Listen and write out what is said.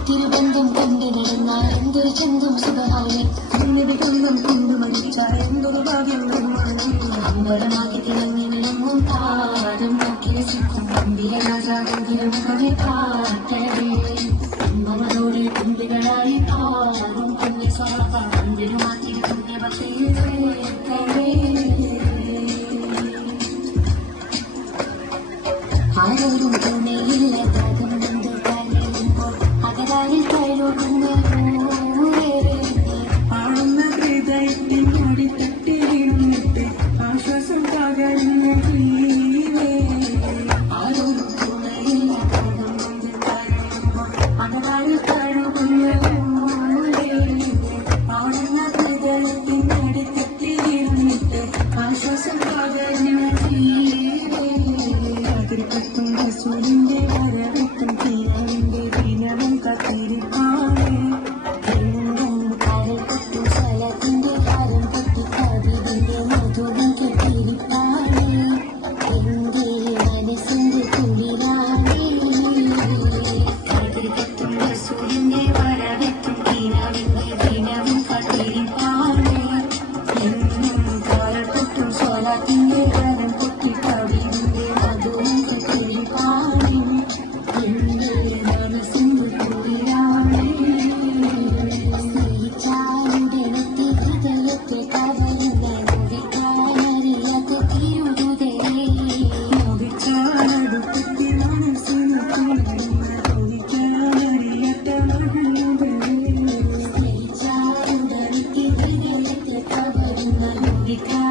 തിരുബന്ധം കൊണ്ട് നടന്നാൽ എന്തൊരു ചന്തം സുഖമായി ബന്ധം കൊണ്ട് മരിച്ചാൽ എന്തൊരു ഭാഗ്യം അമ്പരമാക്കി തിളങ്ങി വിളങ്ങും താരം നോക്കി രസിക്കും രാജാവിനെ പാട്ടേ അമ്പമതോടെ കുണ്ടികളായി പാടും കുഞ്ഞി സ്വാഭാവികമാക്കി പുണ്യഭക്തിയിൽ ആരോരും തുണയില്ല താകം കൊണ്ട് കരയുമ്പോൾ അകരാനിൽ കയറുന്ന ആടുന്ന ഹൃദയത്തിൽ ഓടിത്തട്ടി വീണിട്ട് ആശ്വാസം പകരുന്ന ആരോരും തുണയില്ല താകം കൊണ്ട് കരയുമ്പോൾ അകരാനിൽ കയറുന്ന ആടുന്ന ഹൃദയത്തിൽ ഓടിത്തട്ടി വീണിട്ട് ആശ്വാസം പകരുന്ന സൂര്യന്റെ വരവെത്തും തീരന്റെ ദിനവും കത്തിരിപ്പാണ് കരൽ കൊത്തും സ്ഥലത്തിന്റെ കാലം കൊത്തി കവിതിന്റെ മധുരം കെട്ടിരിപ്പാണ് എന്റെ മനസ്സിന്റെ തുളിരാണ് കത്തിരിക്കത്തും സൂര്യന്റെ വരവെത്തും തീരന്റെ ദിനവും കത്തിരിപ്പാണ് എന്നും കരൽ കൊത്തും സ്ഥലത്തിന്റെ കാലം കൊത്തി കവിതിന്റെ മധുരം Because